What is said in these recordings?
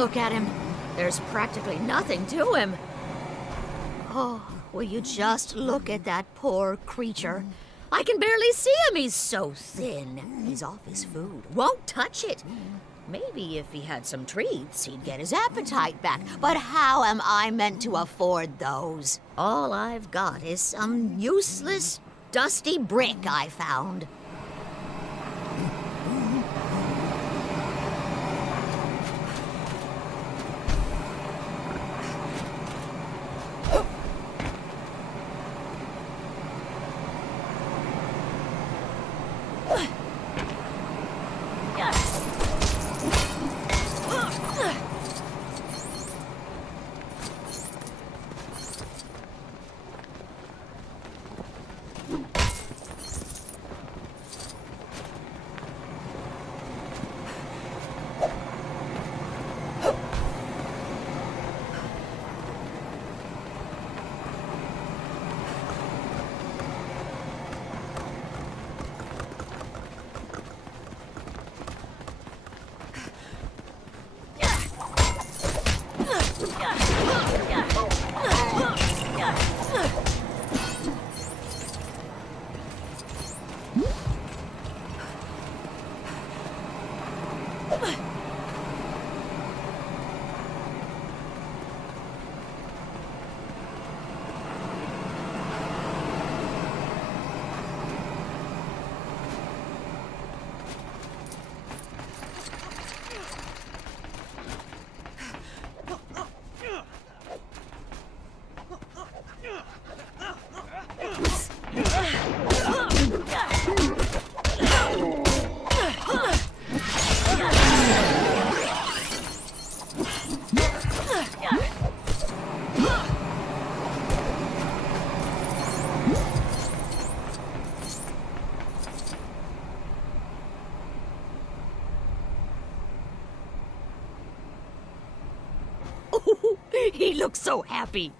Look at him. There's practically nothing to him. Oh, will you just look at that poor creature? I can barely see him, he's so thin. He's off his food, won't touch it. Maybe if he had some treats, he'd get his appetite back. But how am I meant to afford those? All I've got is some useless, dusty brick I found. He looks so happy.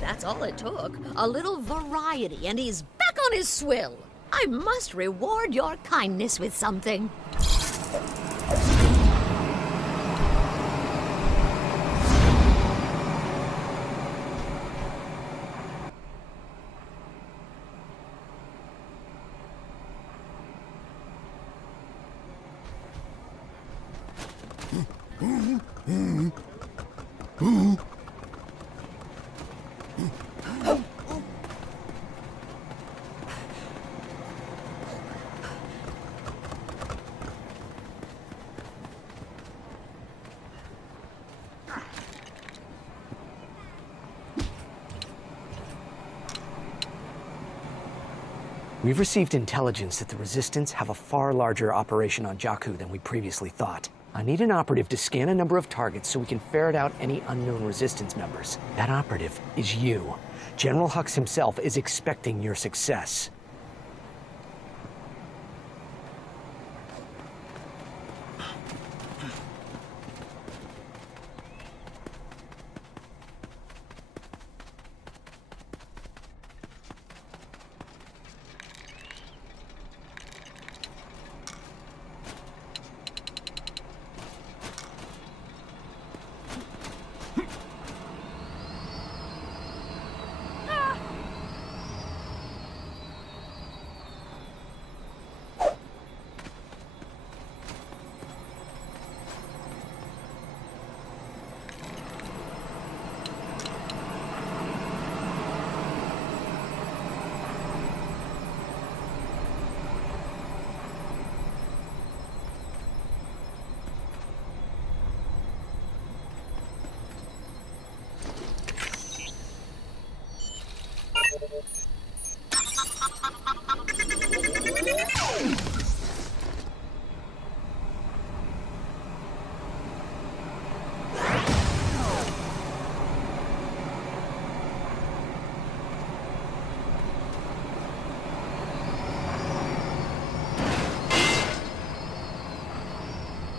That's all it took. A little variety, and he's back on his swill. I must reward your kindness with something. We've received intelligence that the Resistance have a far larger operation on Jakku than we previously thought. I need an operative to scan a number of targets so we can ferret out any unknown Resistance members. That operative is you. General Hux himself is expecting your success.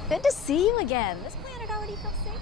Good to see you again. This planet already feels safer.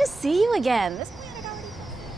to see you again. This planet already feels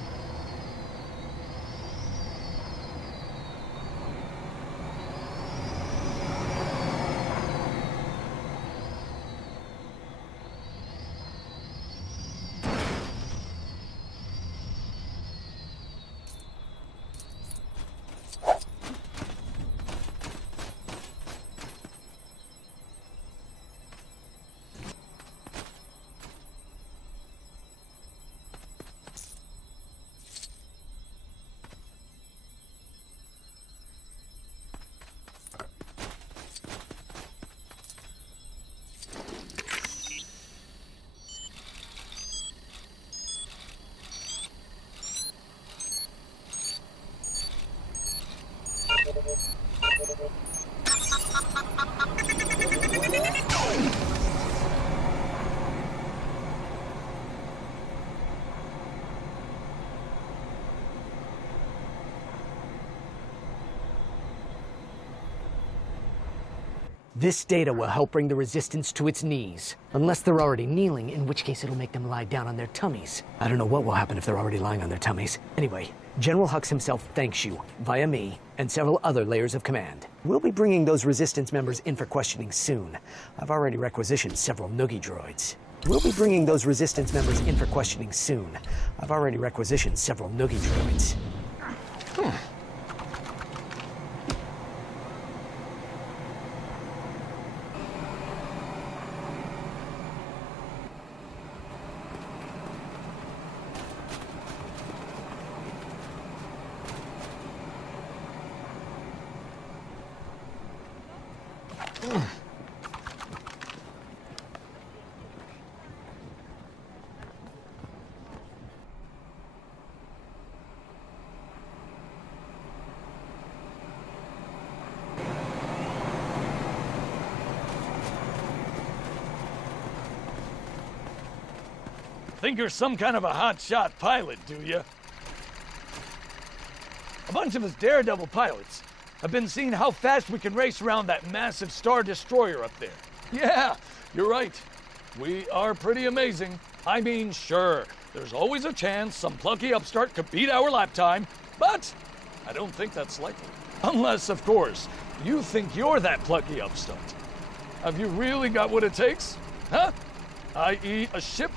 This data will help bring the Resistance to its knees. Unless they're already kneeling, in which case it'll make them lie down on their tummies. I don't know what will happen if they're already lying on their tummies. Anyway, General Hux himself thanks you, via me, and several other layers of command. We'll be bringing those Resistance members in for questioning soon. I've already requisitioned several Noogie droids. We'll be bringing those Resistance members in for questioning soon. I've already requisitioned several Noogie droids. Think you're some kind of a hotshot pilot, do you? A bunch of us daredevil pilots have been seeing how fast we can race around that massive Star Destroyer up there. Yeah, you're right. We are pretty amazing. I mean, sure, there's always a chance some plucky upstart could beat our lap time, but I don't think that's likely. Unless, of course, you think you're that plucky upstart. Have you really got what it takes? Huh? i.e. a ship?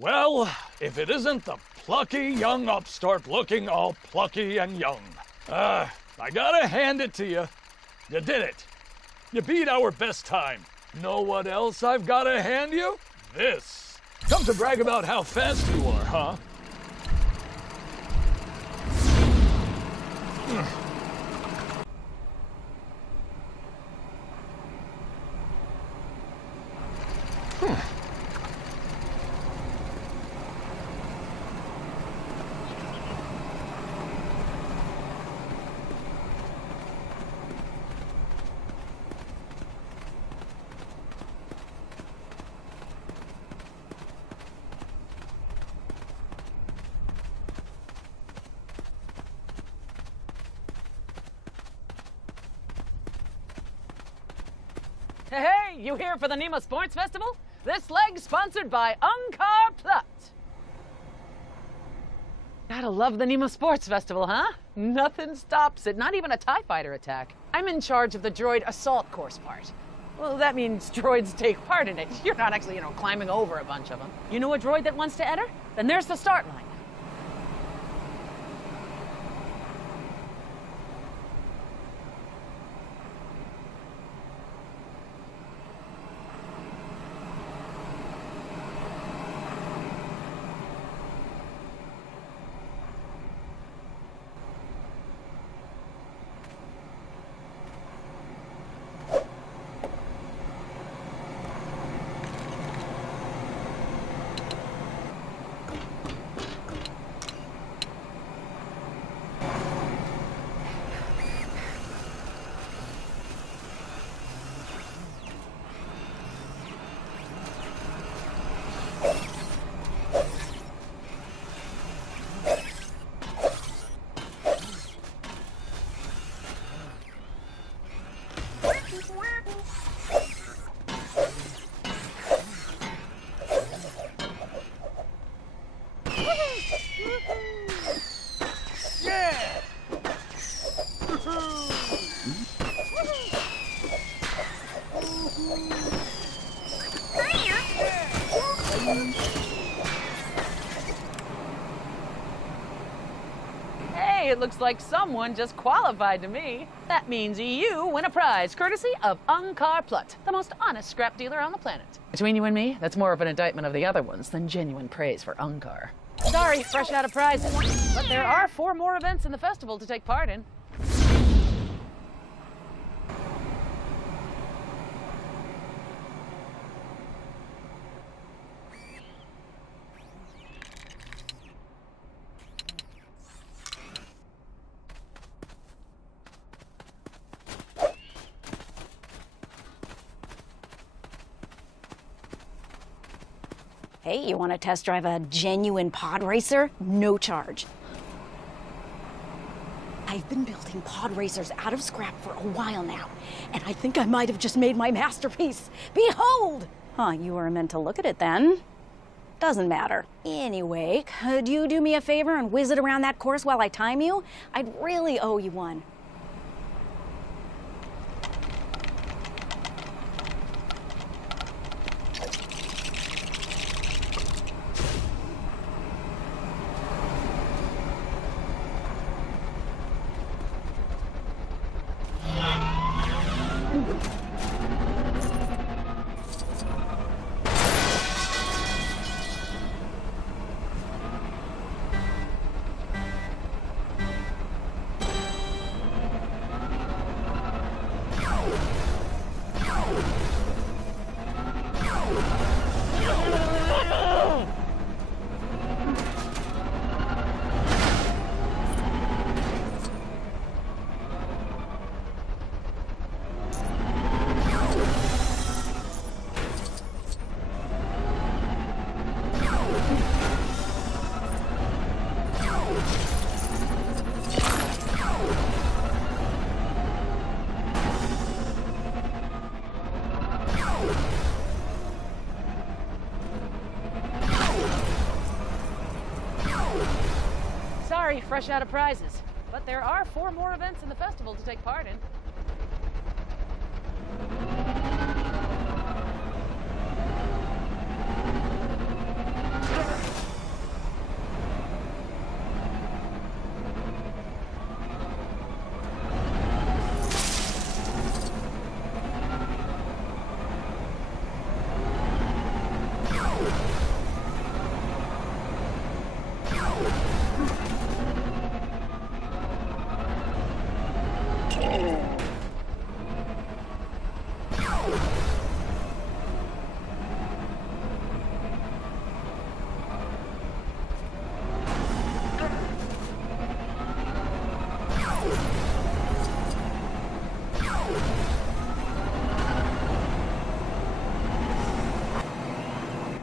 Well, if it isn't the plucky young upstart looking all plucky and young. I gotta hand it to you. You did it. You beat our best time. Know what else I've gotta hand you? This. Come to brag about how fast you are, huh? Hey, you here for the Nemo Sports Festival? This leg's sponsored by Unkar Plut. Gotta love the Nemo Sports Festival, huh? Nothing stops it, not even a TIE fighter attack. I'm in charge of the droid assault course part. Well, that means droids take part in it. You're not actually, climbing over a bunch of them. You know a droid that wants to enter? Then there's the start line. Hey, it looks like someone just qualified to me. That means you win a prize courtesy of Unkar Plut, the most honest scrap dealer on the planet. Between you and me, that's more of an indictment of the other ones than genuine praise for Unkar. Sorry, fresh out of prizes, but there are 4 more events in the festival to take part in. Hey, you want to test drive a genuine pod racer? No charge. I've been building pod racers out of scrap for a while now, and I think I might have just made my masterpiece. Behold! Huh, you were meant to look at it then. Doesn't matter. Anyway, could you do me a favor and whiz it around that course while I time you? I'd really owe you one. Sorry, fresh out of prizes, but there are 4 more events in the festival to take part in.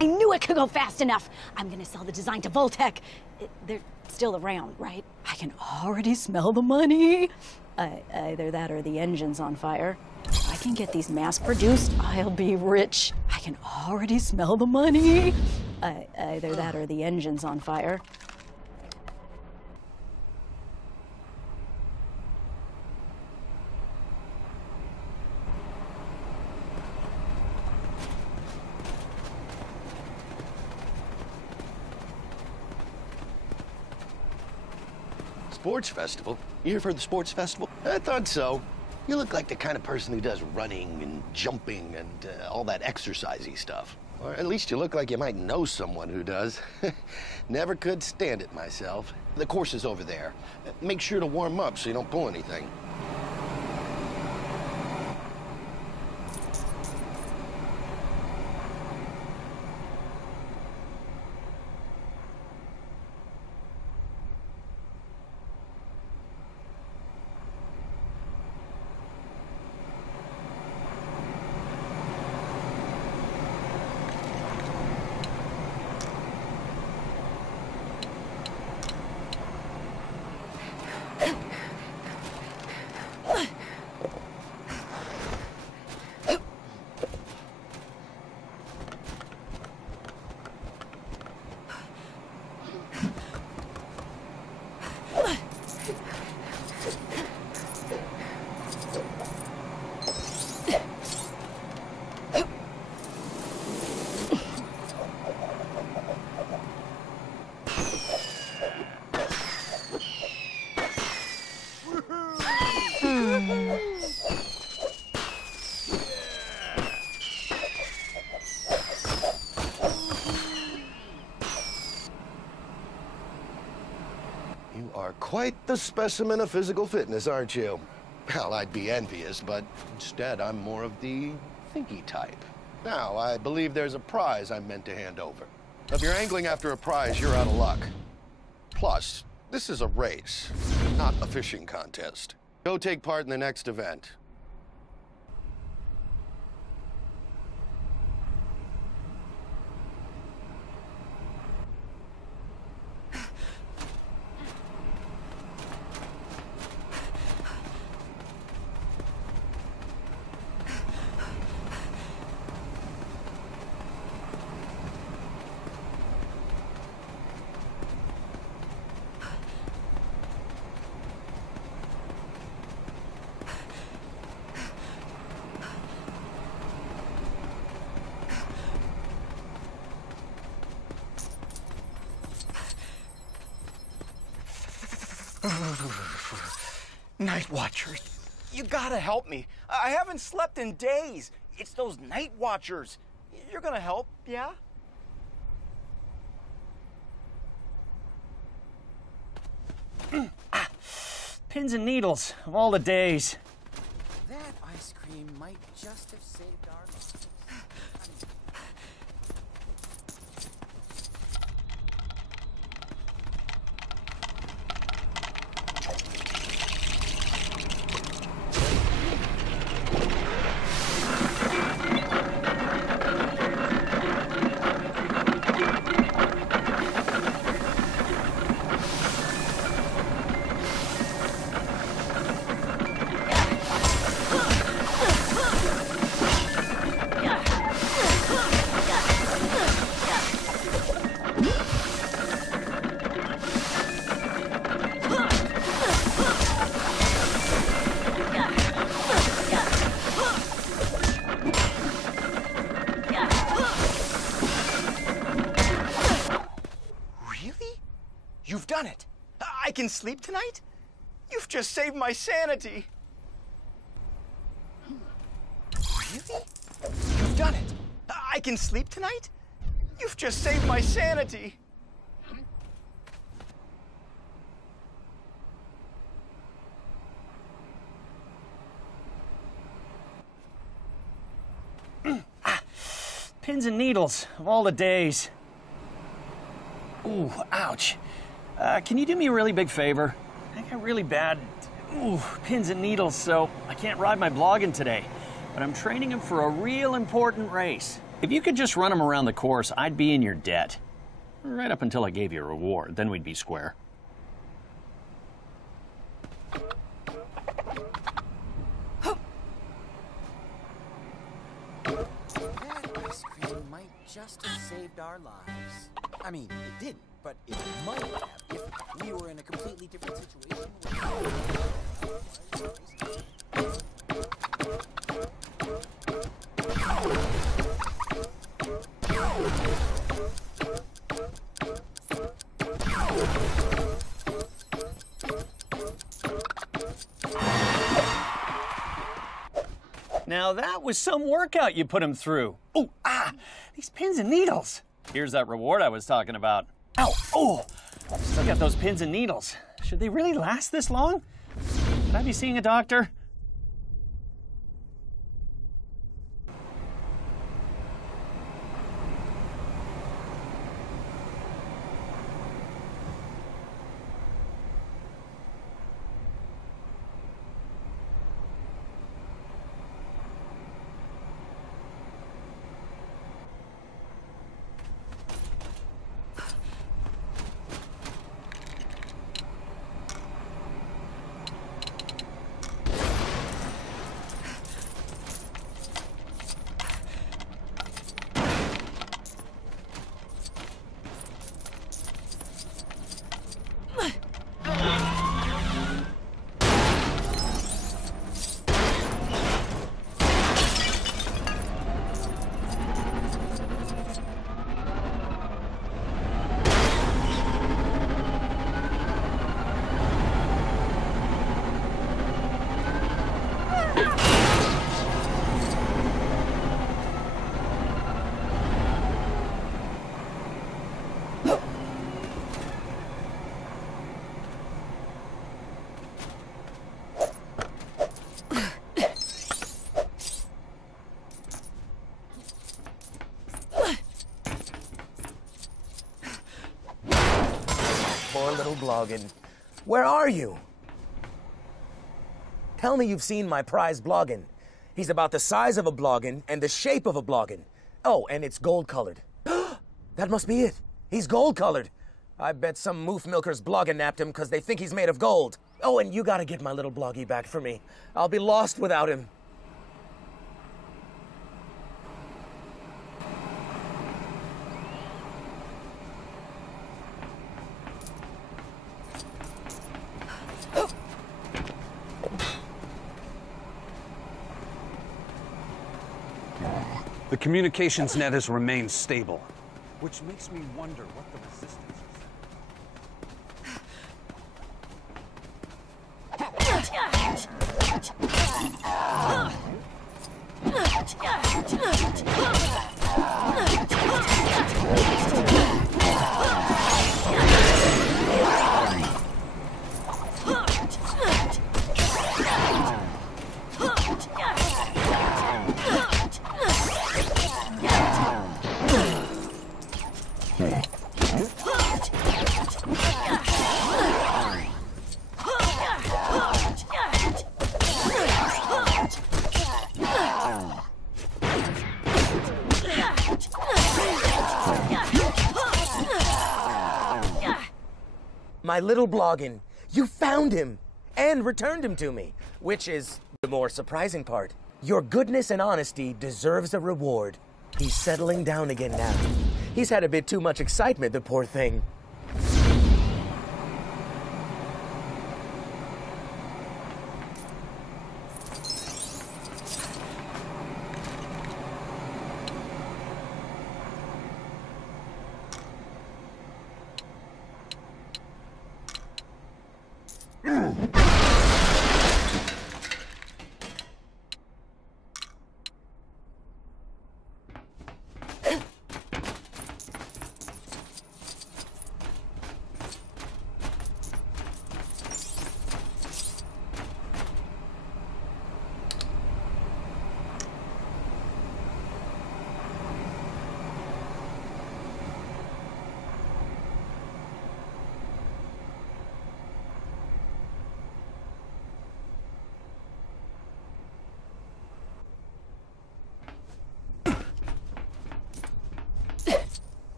I knew it could go fast enough. I'm gonna sell the design to Voltec. They're still around, right? I can already smell the money. Either that or the engine's on fire. If I can get these mass-produced, I'll be rich. I can already smell the money. Either that or the engine's on fire. Sports festival? You here for the sports festival? I thought so. You look like the kind of person who does running and jumping and all that exercisey stuff. Or at least you look like you might know someone who does. Never could stand it myself. The course is over there. Make sure to warm up so you don't pull anything. You are quite the specimen of physical fitness, aren't you? Well, I'd be envious, but instead I'm more of the thinky type. Now, I believe there's a prize I'm meant to hand over. If you're angling after a prize, you're out of luck. Plus, this is a race, not a fishing contest. Go take part in the next event. Night Watchers, you gotta help me. I haven't slept in days. It's those Night Watchers. You're gonna help, yeah? Pins and needles of all the days. That ice cream might just have saved our lives. You've done it. I can sleep tonight? You've just saved my sanity. Really? You've done it. I can sleep tonight? You've just saved my sanity. Pins and needles of all the days. Ooh, ouch. Can you do me a really big favor? I got really bad, pins and needles, so I can't ride my blogging today. But I'm training him for a real important race. If you could just run him around the course, I'd be in your debt. Right up until I gave you a reward, then we'd be square. That ice cream might just have saved our lives. I mean, it didn't, but it might have if we were in a completely different situation. Now that was some workout you put him through. Oh, these pins and needles. Here's that reward I was talking about. Ow, oh, still got those pins and needles. Should they really last this long? Should I be seeing a doctor? Poor little bloggin. Where are you? Tell me you've seen my prize bloggin. He's about the size of a bloggin and the shape of a bloggin. Oh, and it's gold-colored. That must be it. He's gold-colored. I bet some moof milkers bloggin napped him because they think he's made of gold. Oh, and you gotta get my little bloggy back for me. I'll be lost without him. The communications net has remained stable, which makes me wonder what the resistance My little bloggin. You found him and returned him to me, which is the more surprising part. Your goodness and honesty deserves a reward. He's settling down again now. He's had a bit too much excitement, the poor thing.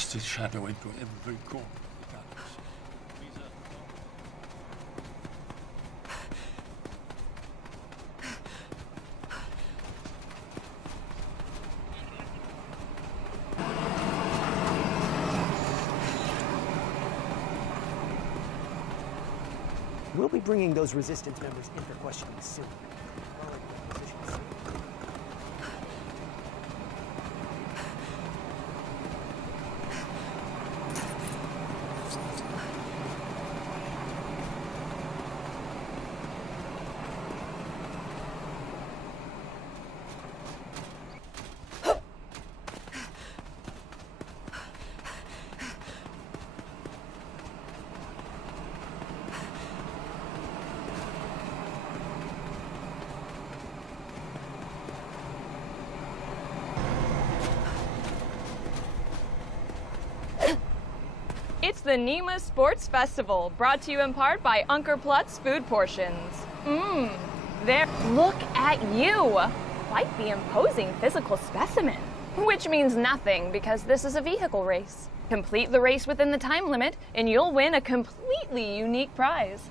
cast his shadow into every corner of the galaxy. We'll be bringing those resistance members in for questioning soon. It's the Nima Sports Festival, brought to you in part by Unker Plutz Food Portions. There. Look at you! Quite the imposing physical specimen. Which means nothing, because this is a vehicle race. Complete the race within the time limit, and you'll win a completely unique prize.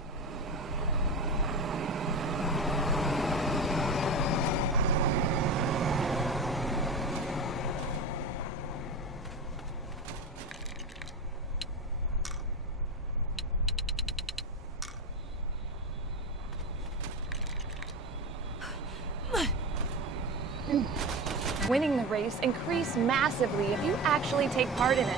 Winning the race increases massively if you actually take part in it.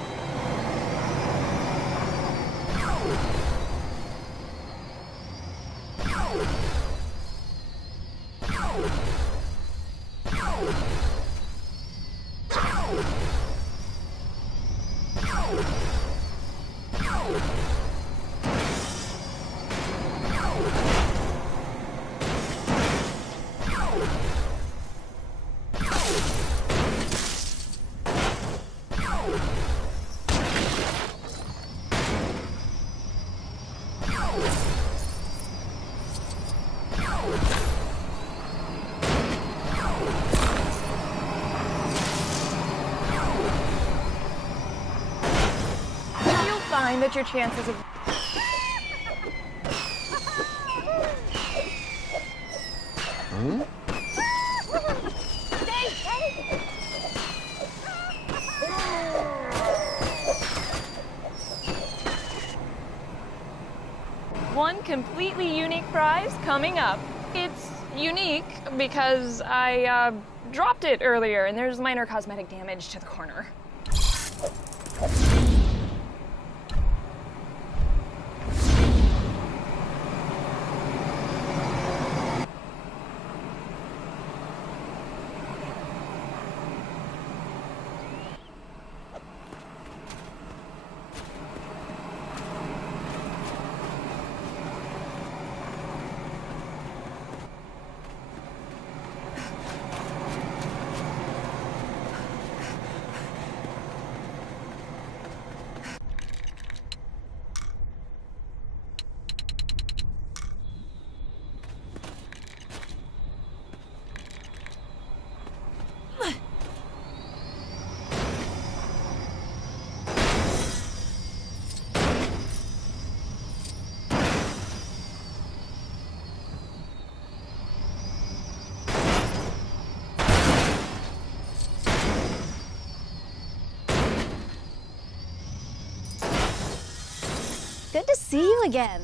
That your chances of one completely unique prize coming up. It's unique because I dropped it earlier and there's minor cosmetic damage to the corner. Good to see you again.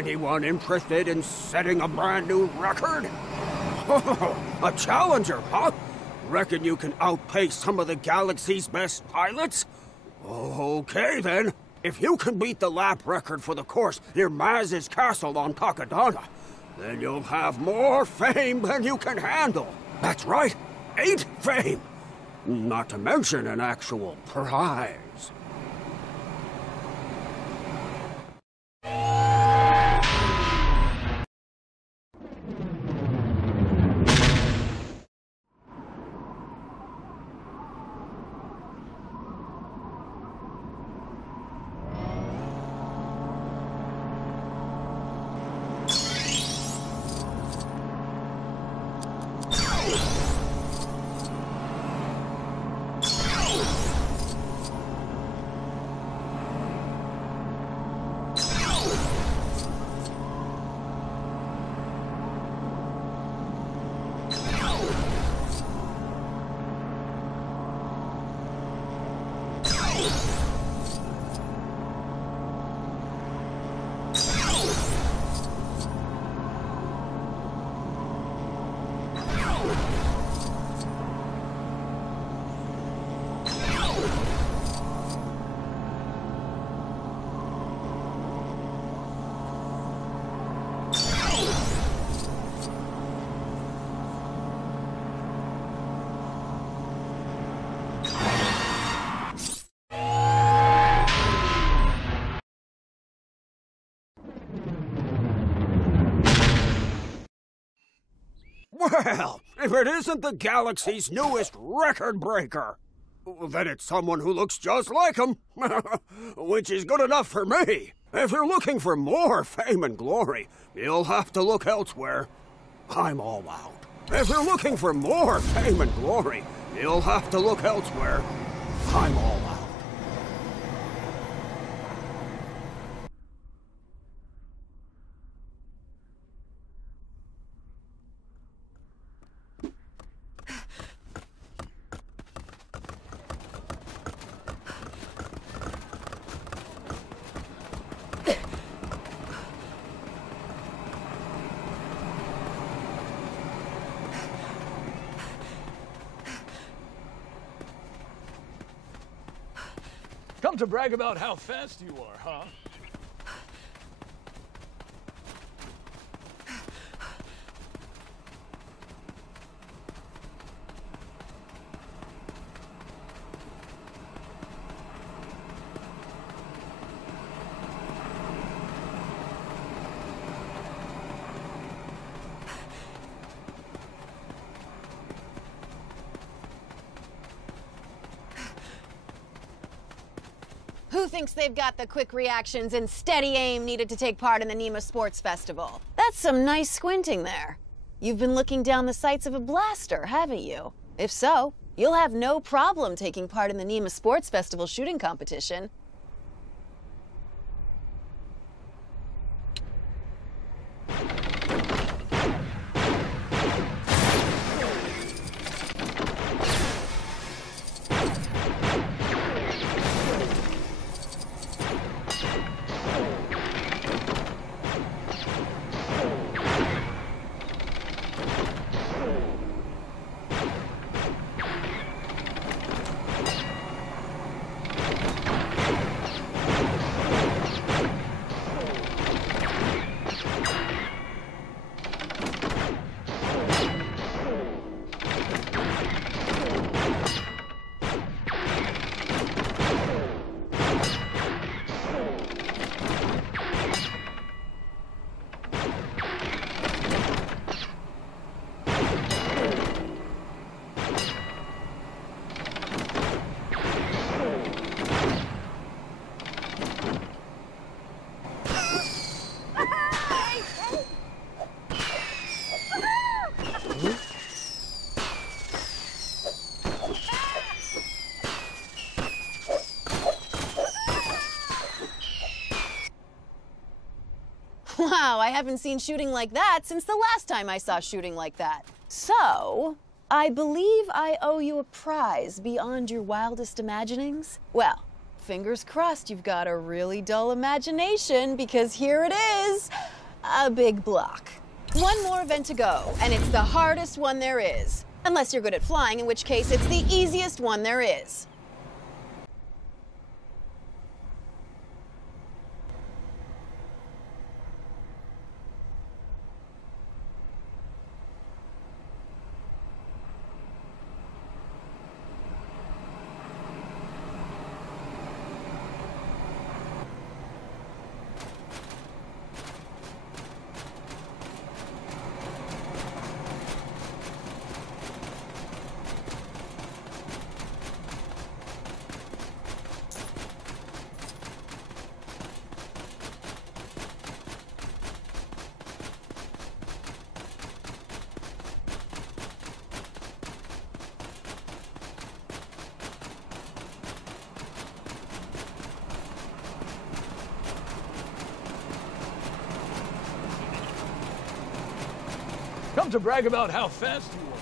Anyone interested in setting a brand new record? A challenger, huh? Reckon you can outpace some of the galaxy's best pilots? Okay, then. If you can beat the lap record for the course near Maz's castle on Takodana, then you'll have more fame than you can handle. That's right, 8 fame. Not to mention an actual prize. Well, if it isn't the galaxy's newest record breaker, then it's someone who looks just like him, which is good enough for me. If you're looking for more fame and glory, you'll have to look elsewhere. I'm all out. If you're looking for more fame and glory, you'll have to look elsewhere. I'm all out. Come to brag about how fast you are, huh? Who thinks they've got the quick reactions and steady aim needed to take part in the NEMA Sports Festival? That's some nice squinting there. You've been looking down the sights of a blaster, haven't you? If so, you'll have no problem taking part in the NEMA Sports Festival shooting competition. Wow, I haven't seen shooting like that since the last time I saw shooting like that. So, I believe I owe you a prize beyond your wildest imaginings. Well, fingers crossed you've got a really dull imagination, because here it is, a big block. One more event to go, and it's the hardest one there is. Unless you're good at flying, in which case it's the easiest one there is. Come to brag about how fast you are.